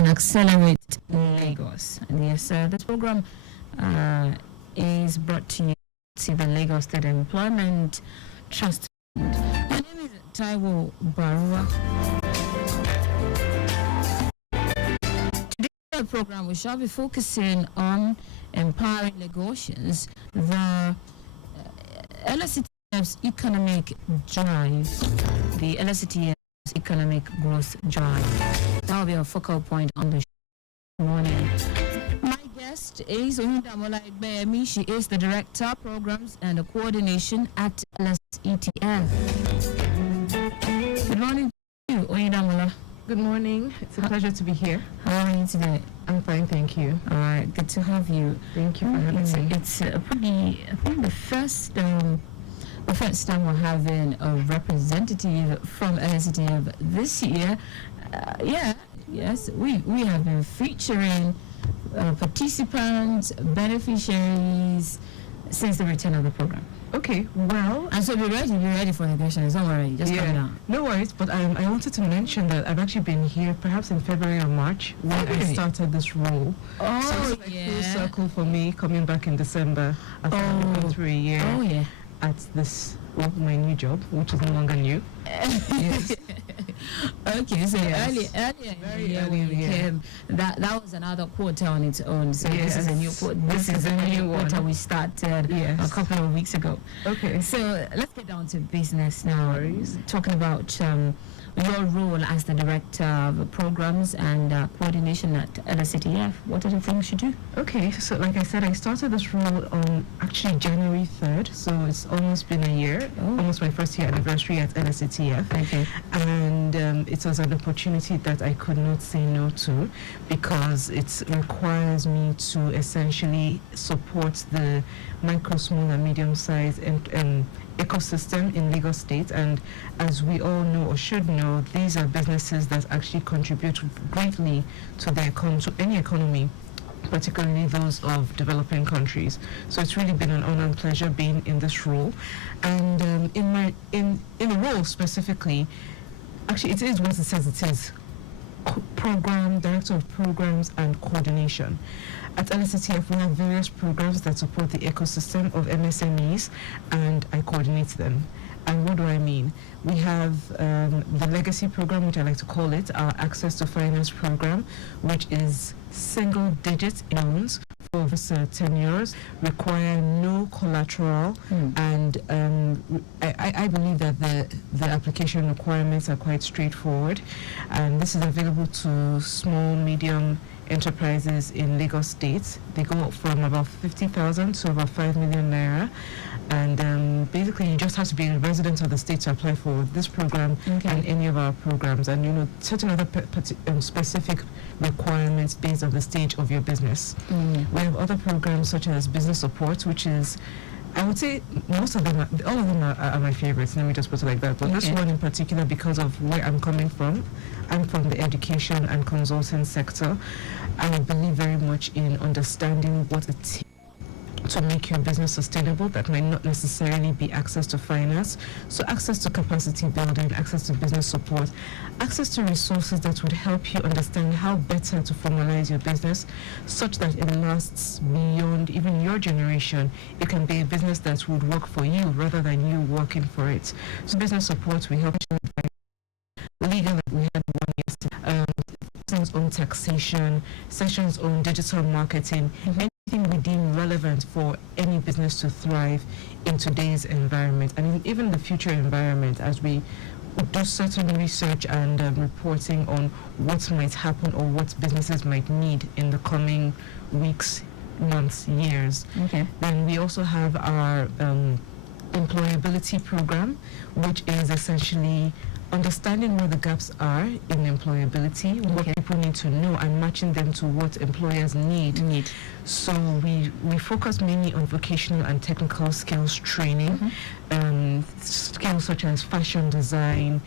and Accelerate Lagos. And yes, this program is brought to you by the Lagos State Employment Trust Fund. My name is Taiwo Baruwa. Today in the program we shall be focusing on empowering Lagosians, the LSTF's economic drive, the LSTF's economic growth drive. That will be a focal point on the morning. My guest is Oyindamola Egbeyemi. She is the Director, Programs and Coordination at LSETF. Good morning to you, Oyindamola. Good morning. It's a pleasure to be here. How are you today? I'm fine, thank you. All right, good to have you. Thank you for having me. It's a pretty, I think the first time we're having a representative from LSETF this year. Yes, we have been featuring participants, beneficiaries since the return of the program. Okay, well... And so be ready for the questions. Don't worry, just come down. No worries, but I wanted to mention that I've actually been here perhaps in February or March when I started this role. Oh, so it's like full circle for me coming back in December after having gone through a year at this, my new job, which is no longer new. Yes. Okay, so earlier when you came, that was another quarter on its own. So this is a new quarter. This is a new quarter we started a couple of weeks ago. Okay. So let's get down to business now. Talking about your role as the Director of Programs and Coordination at LSETF. What are the things you do? Okay, so like I said, I started this role on actually January 3rd, so it's almost been a year, almost my first year anniversary at LSETF. Okay. And it was an opportunity that I could not say no to because it requires me to essentially support the micro, small and medium-sized ecosystem in Lagos State. And as we all know or should know, these are businesses that actually contribute greatly to to any economy, particularly those of developing countries. So it's really been an honor and pleasure being in this role. And in the role specifically, actually it is what it says it is. Director of Programs and Coordination. At LSETF, we have various programs that support the ecosystem of MSMEs, and I coordinate them. And what do I mean? We have the Legacy Program, which I like to call it, our Access to Finance Program, which is single-digit loans for over 10 years, require no collateral, and I believe that the application requirements are quite straightforward, and this is available to small, medium enterprises in Lagos State. They go from about 50,000 to about 5 million naira. And basically, you just have to be a resident of the state to apply for this program and any of our programs. And, certain other specific requirements based on the stage of your business. We have other programs such as business support, which is, I would say all of them are my favorites, let me just put it like that. But this one in particular, because of where I'm coming from, I'm from the education and consulting sector. I believe very much in understanding what it takes to make your business sustainable. That might not necessarily be access to finance. So access to capacity building, access to business support, access to resources that would help you understand how better to formalize your business such that it lasts beyond even your generation. It can be a business that would work for you rather than you working for it. So business support, we help you with legal, we had one yesterday, sessions on taxation, sessions on digital marketing, anything we deem relevant for any business to thrive in today's environment and even the future environment, as we do certain research and reporting on what might happen or what businesses might need in the coming weeks, months, years. Then we also have our employability program, which is essentially understanding where the gaps are in employability, what people need to know, and matching them to what employers need. So we focus mainly on vocational and technical skills training, skills such as fashion design,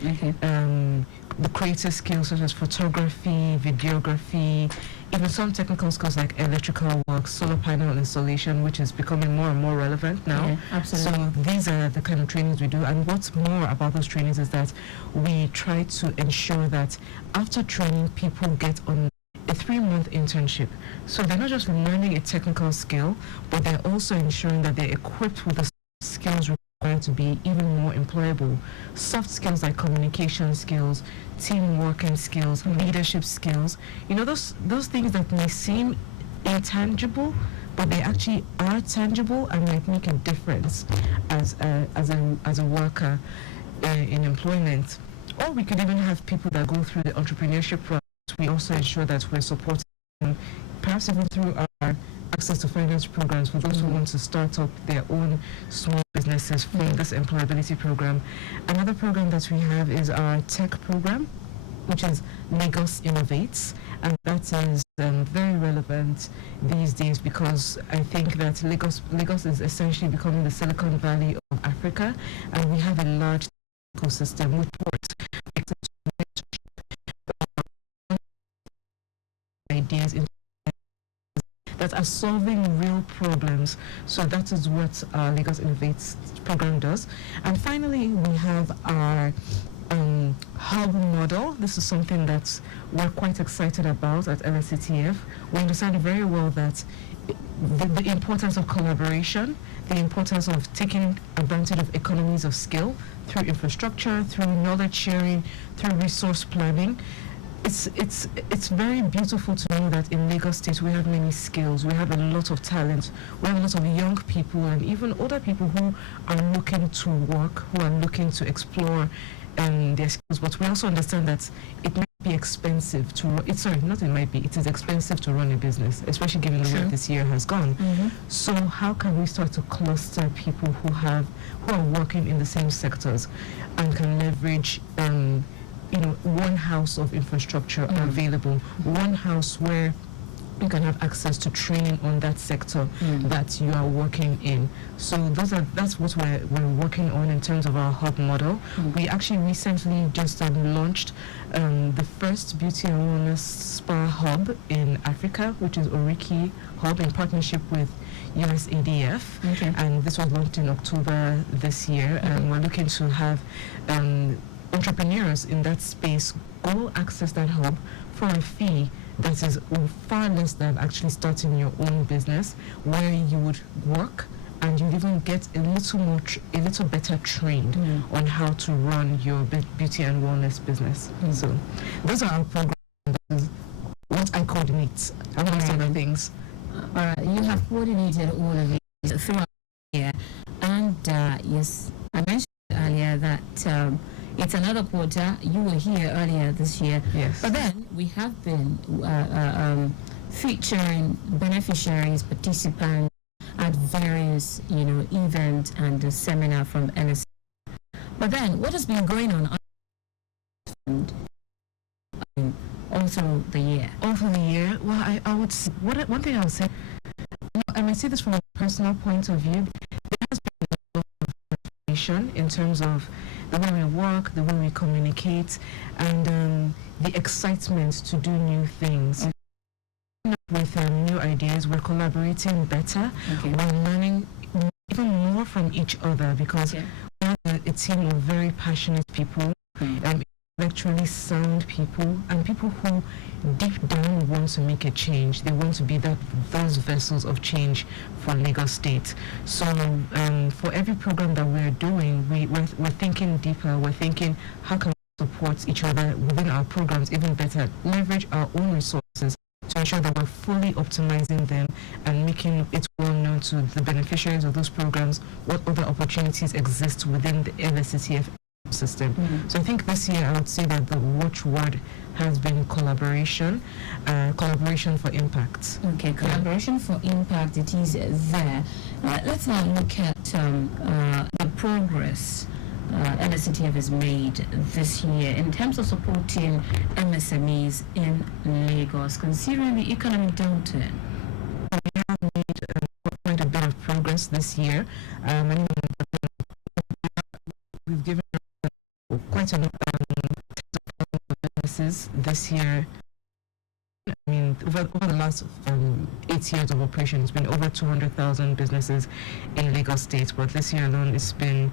the creative skills such as photography, videography, even some technical skills like electrical work, solar panel installation, which is becoming more and more relevant now. Absolutely. So these are the kind of trainings we do. And what's more about those trainings is that we try to ensure that after training, people get on a a 3-month internship. So they're not just learning a technical skill, but they're also ensuring that they're equipped with the skills required to be even more employable. Soft skills like communication skills, team working skills, leadership skills. You know, those things that may seem intangible, but they actually are tangible and might make a difference as a worker in employment. Or we could even have people that go through the entrepreneurship process. We also ensure that we're supporting them, perhaps even through our access to finance programs for those who want to start up their own small businesses from this employability program. Another program that we have is our tech program, which is Lagos Innovates, and that is very relevant these days because I think that Lagos is essentially becoming the Silicon Valley of Africa, and we have a large ecosystem which works ideas that are solving real problems. So that is what our Lagos Innovates program does. And finally, we have our hub model. This is something that we're quite excited about at LSCTF. We understand very well that the importance of collaboration, the importance of taking advantage of economies of skill through infrastructure, through knowledge sharing, through resource planning. It's very beautiful to know that in Lagos State we have many skills, we have a lot of talent, we have a lot of young people and even older people who are looking to work, who are looking to explore their skills. But we also understand that it might be expensive to it is expensive to run a business, especially given the way this year has gone. So how can we start to cluster people who are working in the same sectors and can leverage one house of infrastructure available, one house where you can have access to training on that sector that you are working in. So that's what we're working on in terms of our hub model. We actually recently just launched the first beauty and wellness spa hub in Africa, which is Oriki Hub in partnership with USADF. And this was launched in October this year. And we're looking to have entrepreneurs in that space go access that hub for a fee that is far less than actually starting your own business, where you would work and you even get a little better trained on how to run your beauty and wellness business. So those are our programs. That is what I coordinate amongst other things. All right, you have coordinated all of these throughout the year, and yes, I mentioned earlier that it's another quarter. You were here earlier this year. Yes. But then we have been featuring beneficiaries, participants at various, events and seminar from NSC. But then what has been going on all through the year? All through the year? Well, I would say, one thing I would say, I might say this from a personal point of view, there has been a lot of information in terms of the way we work, the way we communicate, and the excitement to do new things. With new ideas, we're collaborating better, we're learning even more from each other because we have a team of very passionate people, intellectually sound people, and people who deep down want to make a change. They want to be those vessels of change for Lagos State. So for every program that we're doing, we're thinking deeper. We're thinking, how can we support each other within our programs even better, leverage our own resources to ensure that we're fully optimizing them and making it well known to the beneficiaries of those programs what other opportunities exist within the LSCTF system. So I think this year I would say that the watchword has been collaboration for impact. Okay, collaboration for impact, it is there. Let's now look at the progress LSCTF has made this year in terms of supporting MSMEs in Lagos, considering the economic downturn. We have made quite a bit of progress this year. We've given quite a lot of businesses this year I mean, over the last 8 years of operation, it's been over 200,000 businesses in Lagos State. But this year alone, it's been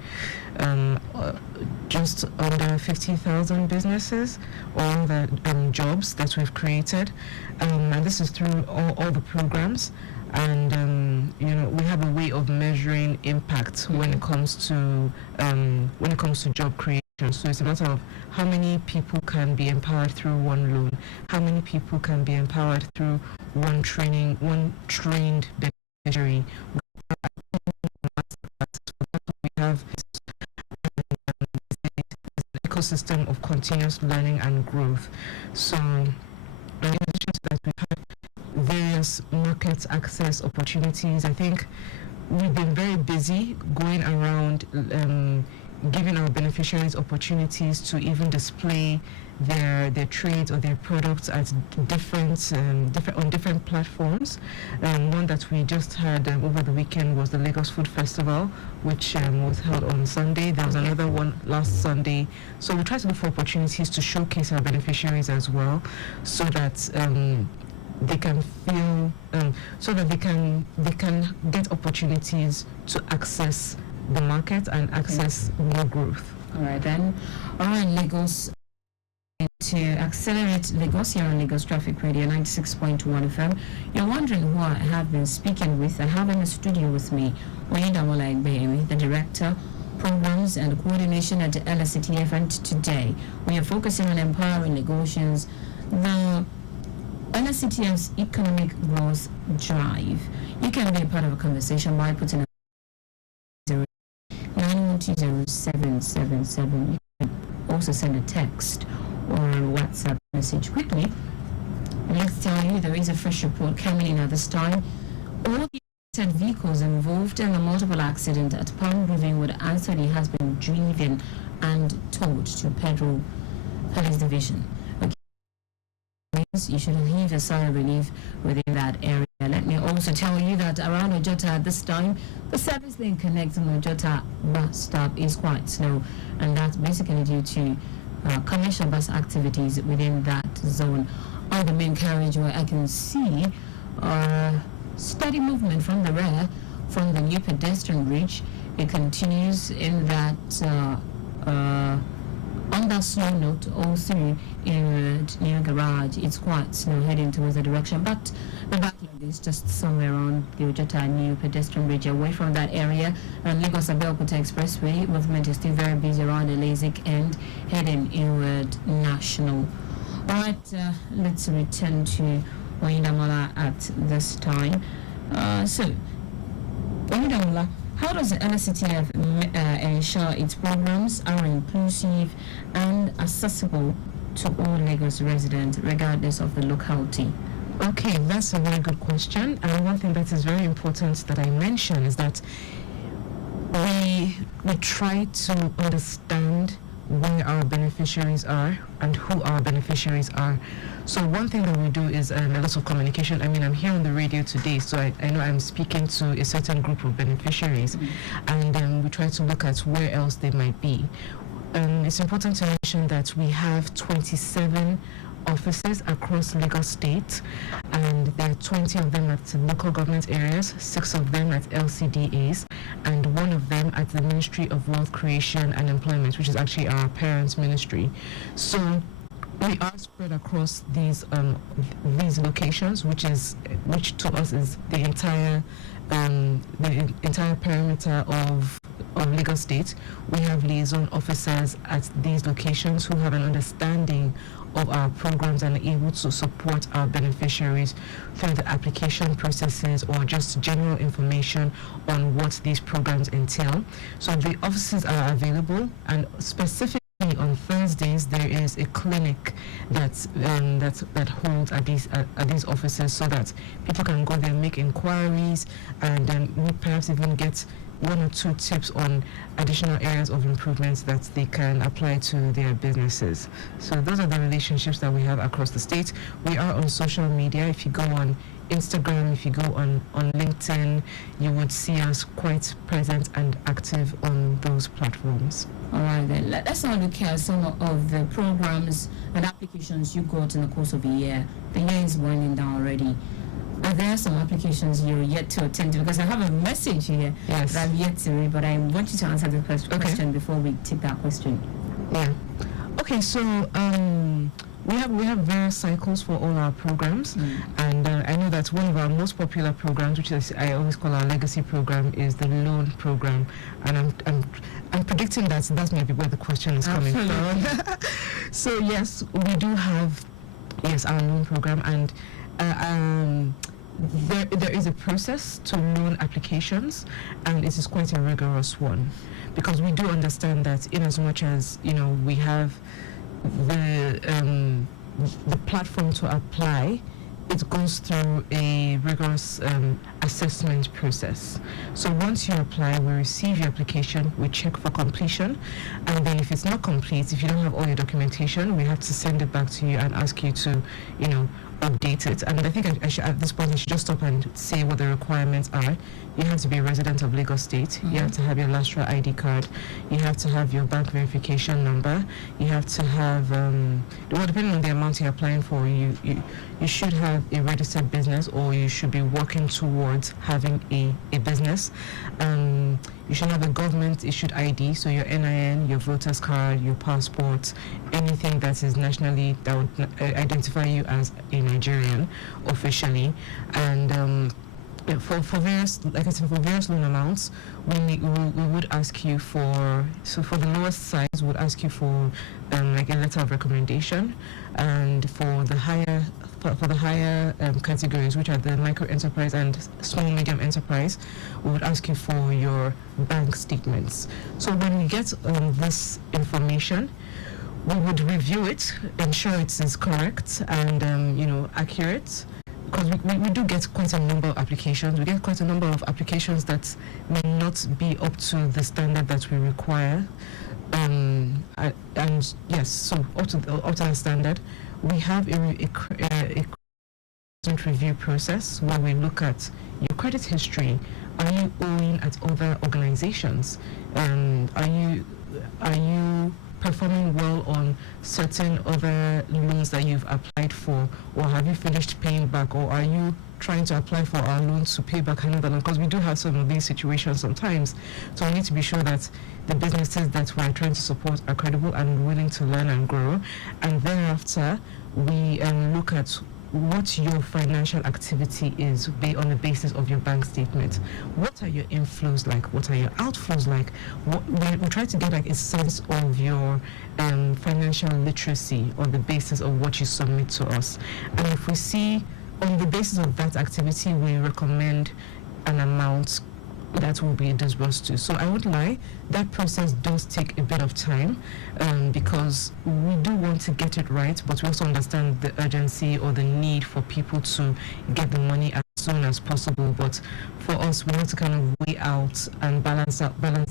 just under 50,000 businesses, all the jobs that we've created. And this is through all the programs. And we have a way of measuring impact when it comes to job creation. So it's a matter of how many people can be empowered through one loan, how many people can be empowered through one trained beneficiary. We have an ecosystem of continuous learning and growth. So in addition to that, we have various market access opportunities. I think we've been very busy going around giving our beneficiaries opportunities to even display their trades or their products at different platforms. One that we just had over the weekend was the Lagos Food Festival, which was held on Sunday. There was another one last Sunday. So we try to look for opportunities to showcase our beneficiaries as well, so that they can feel, so that they can get opportunities to access the market and access more growth. All right then. All right, Lagos. To accelerate Lagos here on Lagos Traffic Radio 96.1 FM. You're wondering who I have been speaking with. I have in the studio with me Oyindamola Egbeemi, the Director, Programs and Coordination at the LSCTF, and today we are focusing on empowering Lagosians, the LSCTF's economic growth drive. You can be a part of a conversation by putting 9120777. You can also send a text or a WhatsApp message quickly. Let's tell you there is a fresh report coming in at this time. All the vehicles involved in the multiple accident at Palm Grove with Anthony has been driven and towed to Pedro Police Division. Okay. You should heave a sigh of relief within that area. Let me also tell you that around Ojota at this time, the service lane connecting Ojota bus stop is quite slow, and that's basically due to commercial bus activities within that zone. On the main carriageway, I can see steady movement from the rear from the new pedestrian bridge. It continues in that on that slow note also in near garage. It's quite slow heading towards the direction, but the backlog is just somewhere on the Ojota new pedestrian bridge away from that area. And Lagos Abeokuta Expressway movement is still very busy around the Lasik end heading inward National. Alright, let's return to Oyindamola at this time. So Oyindamola, how does the LSCTF ensure its programs are inclusive and accessible to all Lagos residents, regardless of the locality? Okay, that's a very good question. And one thing that is very important that I mentioned is that we try to understand where our beneficiaries are and who our beneficiaries are. So one thing that we do is a lot of communication. I mean, I'm here on the radio today, so I know I'm speaking to a certain group of beneficiaries, and we try to look at where else they might be. It's important to mention that we have 27 offices across Lagos State, and there are 20 of them at local government areas, 6 of them at LCDAs, and 1 of them at the Ministry of Wealth Creation and Employment, which is actually our parents' ministry. So we are spread across these locations, which to us is the entire perimeter of Lagos State. We have liaison officers at these locations who have an understanding of our programs and are able to support our beneficiaries through the application processes or just general information on what these programs entail. So the offices are available, and specifically on Thursdays there is a clinic that holds at these offices, so that people can go there, make inquiries, and then perhaps even get one or two tips on additional areas of improvements that they can apply to their businesses. So those are the relationships that we have across the state. We are on social media. If you go on Instagram, if you go on LinkedIn, you would see us quite present and active on those platforms. All right, then. Let's now look at some of the programs and applications you got in the course of a year. The year is winding down already. Are there some applications you're yet to attend to? Because I have a message here that I'm yet to read, but I want you to answer the question before we take that question. Yeah. Okay, so we have various cycles for all our programs, and I know that one of our most popular programs, which is I always call our legacy program, is the loan program, and I'm predicting that might be where the question is coming from. So yes, we do have our loan program, and there is a process to loan applications, and it is quite a rigorous one, because we do understand that in as much as we have the platform to apply, it goes through a rigorous assessment process. So once you apply, we receive your application, we check for completion, and then if it's not complete, if you don't have all your documentation, we have to send it back to you and ask you to, update it. And I think I should, at this point, I should just stop and say what the requirements are. You have to be a resident of Lagos State. You have to have your Lastra ID card. You have to have your bank verification number. You have to have, depending on the amount you're applying for, you should have a registered business, or you should be working towards having a business. You should have a government-issued ID, so your NIN, your voter's card, your passport, anything that is nationally, that would identify you as a Nigerian officially. And for various, like I said, for various loan amounts, we would ask you for, so for the lowest size, we would ask you for like a letter of recommendation, and for the higher categories, which are the micro enterprise and small medium enterprise, we would ask you for your bank statements. So when we get this information, we would review it, ensure it is correct and accurate, because we do get quite a number of applications. We get quite a number of applications that may not be up to the standard that we require. And yes, so up to the standard, we have a review process where we look at your credit history. Are you owing at other organizations? Are you performing well on certain other loans that you've applied for, or have you finished paying back, or are you trying to apply for our loans to pay back another loan? Because we do have some of these situations sometimes, so we need to be sure that the businesses that we're trying to support are credible and willing to learn and grow. And thereafter, we look at what your financial activity is on the basis of your bank statement. What are your inflows like? What are your outflows like? We try to get like a sense of your financial literacy on the basis of what you submit to us. And if we see on the basis of that activity, we recommend an amount that will be disbursed to. So I won't lie, that process does take a bit of time, because we do want to get it right, but we also understand the urgency or the need for people to get the money as soon as possible. But for us, we need to kind of weigh out and balance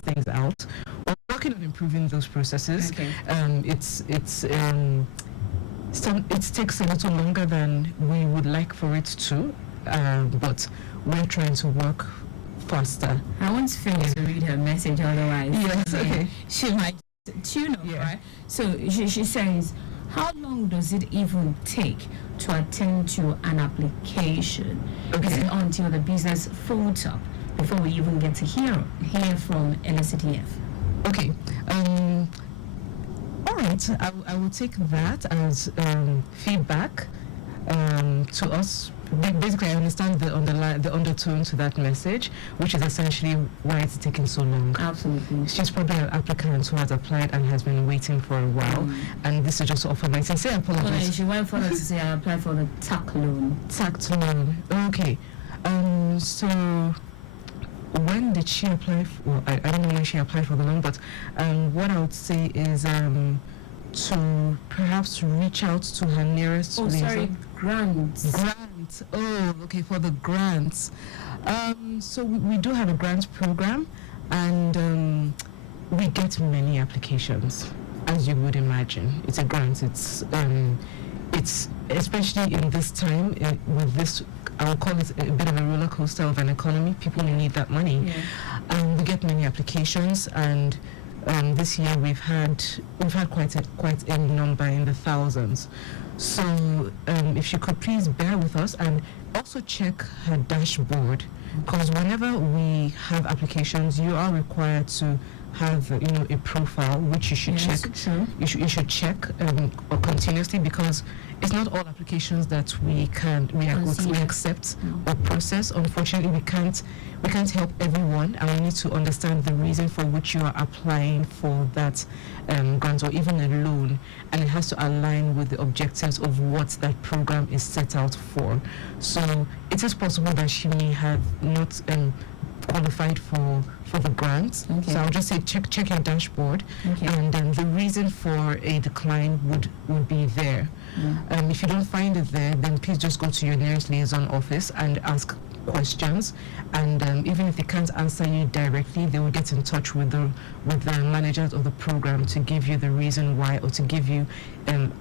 things out. We're working on improving those processes. Okay. It takes a little longer than we would like for it to, but we're trying to work faster. I want Phil to read her message, otherwise yes, okay. She might tune up, right? So she says, how long does it even take to attend to an application? Okay. Is it until the business folds up before we even get to hear from LSCTF? Okay. All right. I will take that as feedback to us. Basically, I understand the undertone to that message, which is essentially why it's taking so long. Absolutely. She's probably an applicant who has applied and has been waiting for a while, and this is just to offer my sincere apologies. Well, she went further to say I applied for the TAC loan. TAC loan. Okay. So when did she apply? Well, I don't know when she applied for the loan, but what I would say is to perhaps reach out to her nearest grants. Oh, okay, for the grants. So we do have a grant program, And we get many applications, as you would imagine. It's a grant. It's especially in this time with this, I'll call it a bit of a roller coaster of an economy. People need that money. And we get many applications, and this year we've had quite a number in the thousands. So if you could please bear with us and also check her dashboard, because whenever we have applications, you are required to have a profile which you should check. Sure. You should check continuously, because it's not all applications that we accept or process. Unfortunately, we can't help everyone, and we need to understand the reason for which you are applying for that grant or even a loan, and it has to align with the objectives of what that program is set out for. So it is possible that she may have not qualified for the grant. So I'll just say check your dashboard, and then the reason for a decline would be there. If you don't find it there, then please just go to your nearest liaison office and ask questions, and even if they can't answer you directly, they will get in touch with the managers of the program to give you the reason why, or to give you an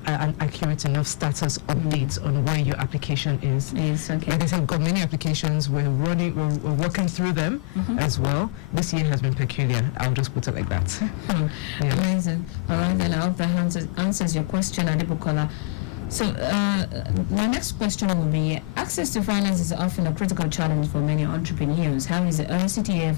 accurate enough status update on where your application is. Like I said, we've got many applications. We're working through them as well. This year has been peculiar. I'll just put it like that. Amazing. All right, then I hope that answers your question, Adebukola. So my next question will be, access to finance is often a critical challenge for many entrepreneurs. How is the LCTF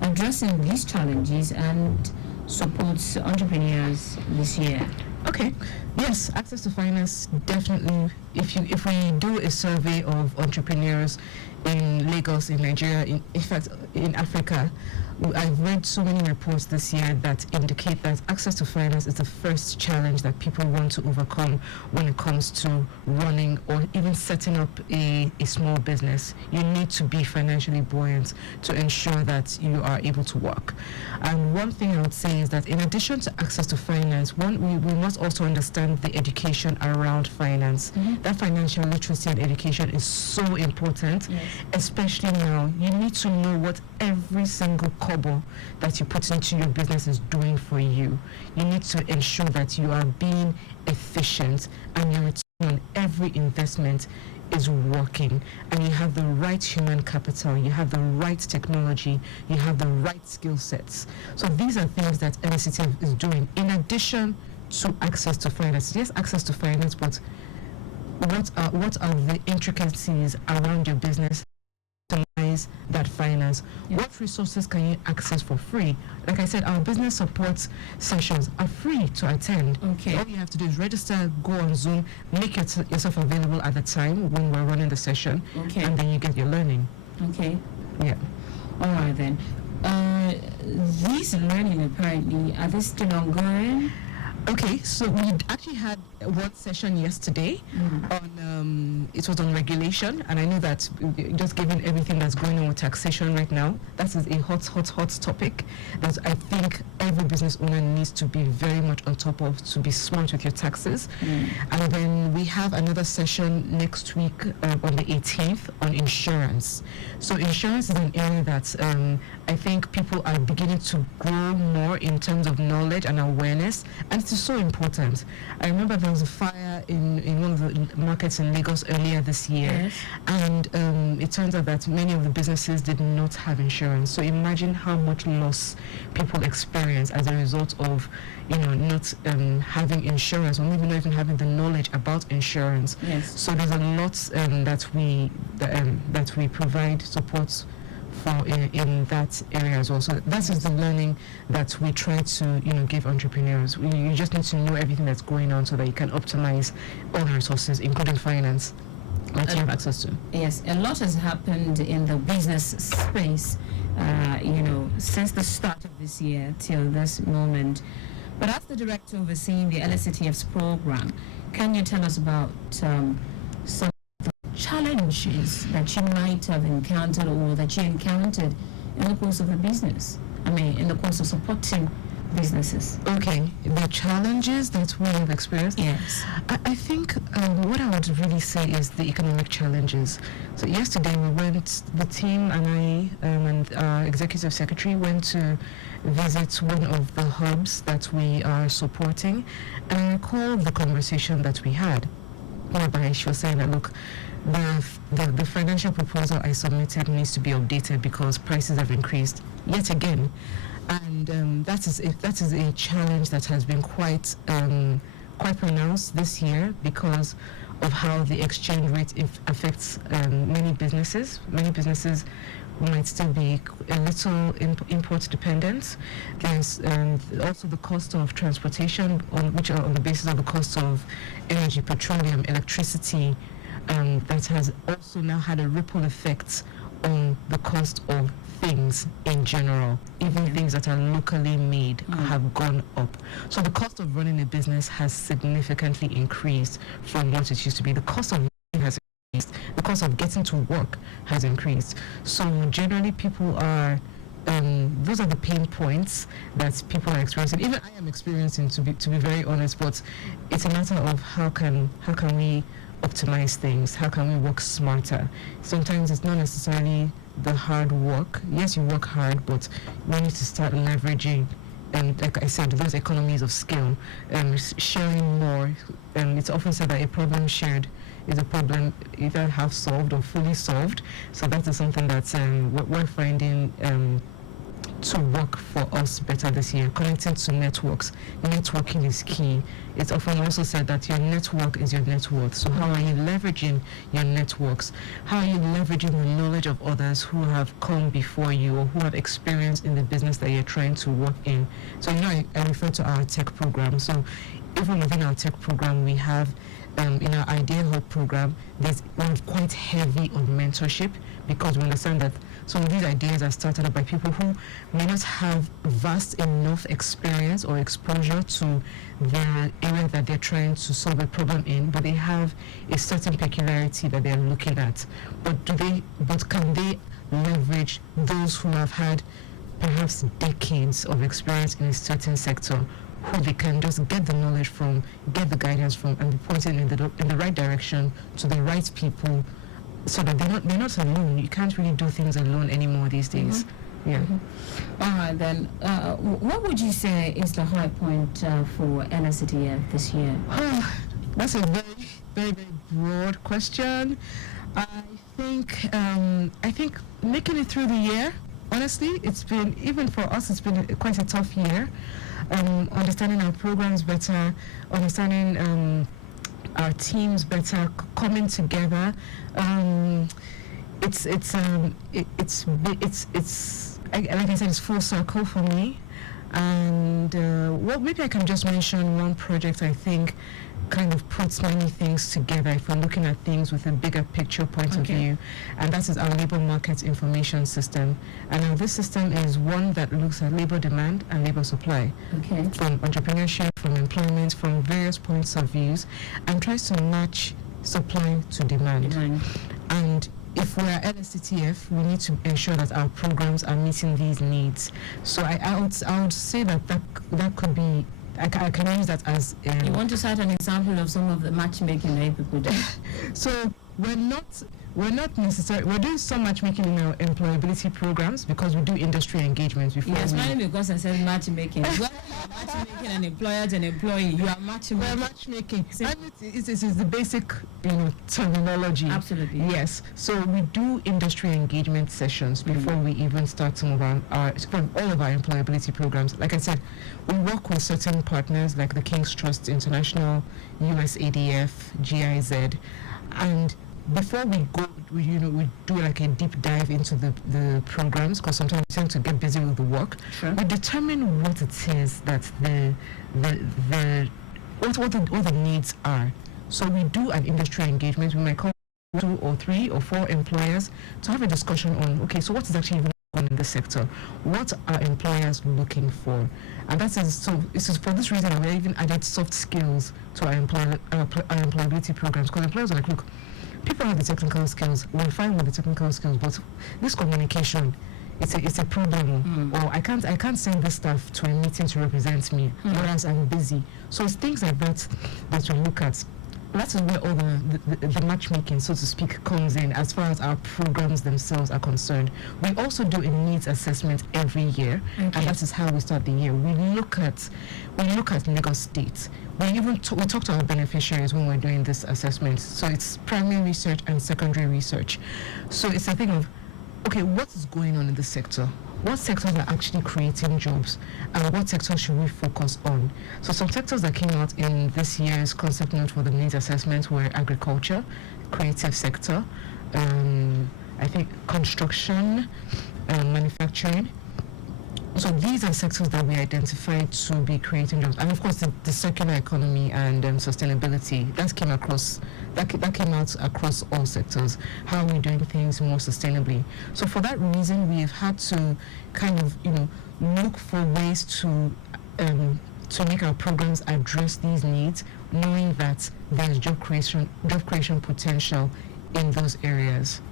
addressing these challenges and supports entrepreneurs this year? Okay. Yes, access to finance, definitely. If we do a survey of entrepreneurs in Lagos, in Nigeria, in fact in Africa, I've read so many reports this year that indicate that access to finance is the first challenge that people want to overcome when it comes to running or even setting up a small business. You need to be financially buoyant to ensure that you are able to work. And one thing I would say is that in addition to access to finance, we must also understand the education around finance. That financial literacy and education is so important, especially now. You need to know what every single kobo that you put into your business is doing for you. You need to ensure that you are being efficient and your return on every investment is working, and you have the right human capital, you have the right technology, you have the right skill sets. So these are things that NSCTF is doing in addition to access to finance. Yes, access to finance, but what are the intricacies around your business to optimize that finance? What resources can you access for free? Like I said, our business support sessions are free to attend. All you have to do is register, go on Zoom, make yourself available at the time when we're running the session, and then you get your learning. Yeah. All right then. These learning apparently, are they still ongoing? Okay, so we actually had one session yesterday on, it was on regulation, and I know that just given everything that's going on with taxation right now, that is a hot topic that I think every business owner needs to be very much on top of, to be smart with your taxes. And then we have another session next week on the 18th on insurance. So insurance is an area that I think people are beginning to grow more in terms of knowledge and awareness, and it's so important. I remember there was a fire in one of the markets in Lagos earlier this year, and it turns out that many of the businesses did not have insurance. So imagine how much loss people experience as a result of not having insurance, or maybe not even having the knowledge about insurance. So there's a lot that we provide support for in that area as well. So that is the learning that we try to give entrepreneurs. You just need to know everything that's going on so that you can optimize all the resources, including finance, that you have access to. Yes, a lot has happened in the business space, since the start of this year till this moment. But as the director overseeing the LSCTF's program, can you tell us about some challenges that you might have encountered, or that you encountered in the course of the business? I mean, in the course of supporting businesses? Okay, the challenges that we have experienced. Yes. I think what I would really say is the economic challenges. So yesterday the team and I and our executive secretary went to visit one of the hubs that we are supporting, and I recall the conversation that we had, whereby she was saying that, look, the financial proposal I submitted needs to be updated because prices have increased yet again. And that is a challenge that has been quite pronounced this year because of how the exchange rate affects many businesses. Many businesses might still be a little import dependent. There's also the cost of transportation, on the basis of the cost of energy, petroleum, electricity, that has also now had a ripple effect on the cost of things in general. Even things that are locally made have gone up. So the cost of running a business has significantly increased from what it used to be. The cost of living has increased. The cost of getting to work has increased. So generally people are those are the pain points that people are experiencing. Even I am experiencing, to be very honest, but it's a matter of how can we optimize things, how can we work smarter. Sometimes it's not necessarily the hard work. Yes, you work hard, but we need to start leveraging, like I said, those economies of scale, sharing more. It's often said that a problem shared is a problem either half solved or fully solved. So that is something that we're finding to work for us better this year. Connecting to networks. Networking is key. It's often also said that your network is your net worth. So how are you leveraging your networks? How are you leveraging the knowledge of others who have come before you or who have experience in the business that you're trying to work in? So I refer to our tech program. So even within our tech program, we have in our Idea Hub program, we're quite heavy on mentorship because we understand that some of these ideas are started up by people who may not have vast enough experience or exposure to the area that they're trying to solve a problem in, but they have a certain peculiarity that they're looking at. But can they leverage those who have had perhaps decades of experience in a certain sector, who they can just get the knowledge from, get the guidance from, and be pointed in the right direction to the right people, so that they're not alone. You can't really do things alone anymore these days. Mm-hmm. Yeah. Mm-hmm. All right then. What would you say is the high point for LSCTF this year? That's a very, very, very broad question. I think making it through the year. Honestly, it's been, even for us, it's been quite a tough year. Understanding our programs better, understanding our teams better, coming together. It's like I said, it's full circle for me. And maybe I can just mention one project I think kind of puts many things together if we're looking at things with a bigger picture point of view, and that is our labor market information system. And this system is one that looks at labor demand and labor supply, from entrepreneurship, from employment, from various points of views, and tries to match supply to demand. And if we're at LSCTF, we need to ensure that our programs are meeting these needs. So I would say that could be, I can use that as... you want to cite an example of some of the matchmaking that people do? So we're not necessarily, we're doing so matchmaking in our employability programs because we do industry engagements before. Yes, mainly because I said matchmaking. When you are matchmaking an employer to an employee, you are matchmaking. We're matchmaking. It's the basic, terminology. Absolutely. Yes. So we do industry engagement sessions before we even start some of all of our employability programs. Like I said, we work with certain partners like the King's Trust International, USADF, GIZ, and before we go, we do like a deep dive into the programs, because sometimes we tend to get busy with the work. Sure. We determine what it is that what the needs are. So we do an industry engagement. We might call 2 or 3 or 4 employers to have a discussion on, so what is actually even going on in this sector? What are employers looking for? And this is for this reason we even added soft skills to our employability programs, because employers are like, look, people have the technical skills, we're fine with the technical skills, but this communication it's a problem, or I can't send this stuff to a meeting to represent me, whereas I'm busy. So it's things like that we look at. That is where all the matchmaking, so to speak, comes in as far as our programs themselves are concerned. We also do a needs assessment every year, and that is how we start the year. We look at Lagos State. We talk to our beneficiaries when we're doing this assessment. So it's primary research and secondary research. So it's a thing of, okay, what is going on in the sector? What sectors are actually creating jobs, and what sectors should we focus on? So some sectors that came out in this year's concept note for the needs assessment were agriculture, creative sector, I think construction, manufacturing. So these are sectors that we identified to be creating jobs, and of course the circular economy and sustainability that came out across all sectors. How are we doing things more sustainably? So for that reason, we have had to kind of look for ways to make our programs address these needs, knowing that there's job creation potential in those areas.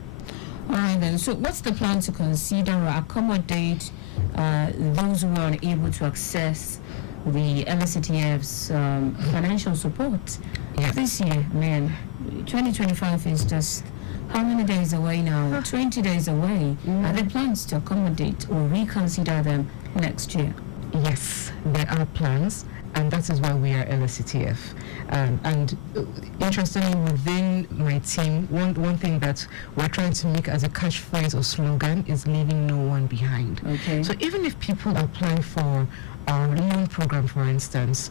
All right then. So what's the plan to consider or accommodate those who are unable to access the LSCTF's financial support this year? Man, 2025 is just how many days away now? 20 days away. Are there plans to accommodate or reconsider them next year? Yes, there are plans, and that is why we are LSCTF. And interestingly, within my team, one thing that we're trying to make as a catchphrase or slogan is leaving no one behind. Okay. So even if people apply for our loan program, for instance,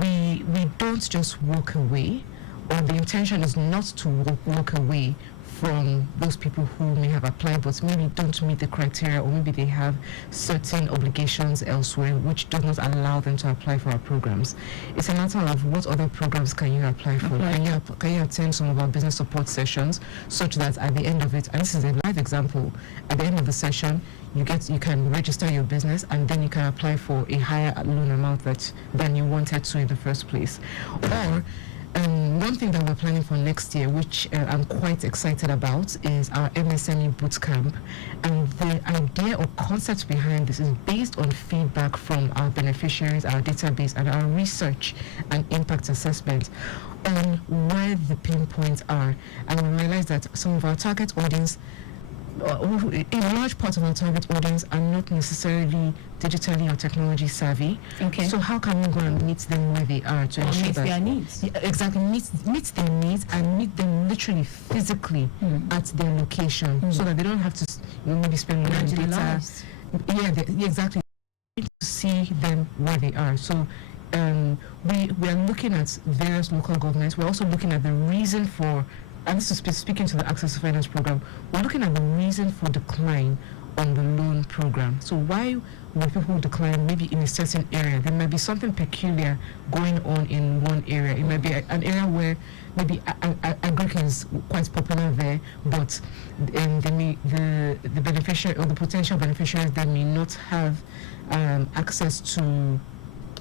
we don't just walk away, or the intention is not to walk away from those people who may have applied but maybe don't meet the criteria, or maybe they have certain obligations elsewhere which does not allow them to apply for our programs. It's a matter of what other programs can you apply for. Can you attend some of our business support sessions, such that at the end of it, and this is a live example, at the end of the session you can register your business, and then you can apply for a higher loan amount than you wanted to in the first place. Or one thing that we're planning for next year, which I'm quite excited about, is our MSME bootcamp. And the idea or concept behind this is based on feedback from our beneficiaries, our database, and our research and impact assessment on where the pain points are. And we realize that some of our target audience, a large part of our target audience, are not necessarily digitally or technology savvy. Okay. So how can we go and meet them where they are to ensure that their needs? Yeah, exactly, meet their needs and meet them literally physically at their location, so that they don't have to maybe spend money on data. Exactly. We need to see them where they are. So we are looking at various local governments. We're also looking at the reason for, and this is speaking to the Access to Finance program, we're looking at the reason for decline on the loan program. So why will people decline maybe in a certain area? There might be something peculiar going on in one area. It might be an area where maybe agric is quite popular there, but the beneficiary or the potential beneficiaries, they may not have access to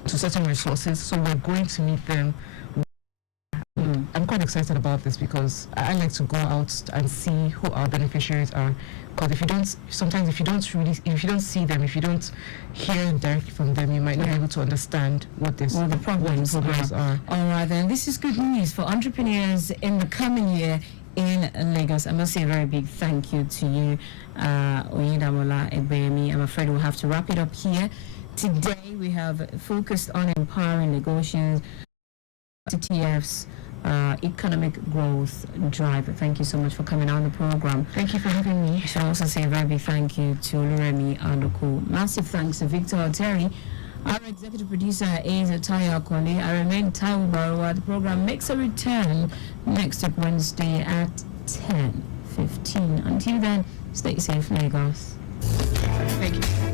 certain resources. So we're going to meet them. I'm quite excited about this because I like to go out and see who our beneficiaries are. Because if you don't see them, if you don't hear directly from them, you might not be able to understand what the problems are. All right, then. This is good news for entrepreneurs in the coming year in Lagos. I must say a very big thank you to you, Oyedamola Ebemi. I'm afraid we'll have to wrap it up here. Today we have focused on empowering Lagosians, TTF's economic growth drive. Thank you so much for coming on the program. Thank you for having me. I should also say a very big thank you to Oluremi Anuku. Massive thanks to Victor Oteri. Our executive producer is Taiwo Baruwa. I remain Taiwo Baruwa. The program makes a return next week Wednesday at 10:15. Until then, stay safe, Lagos. Thank you.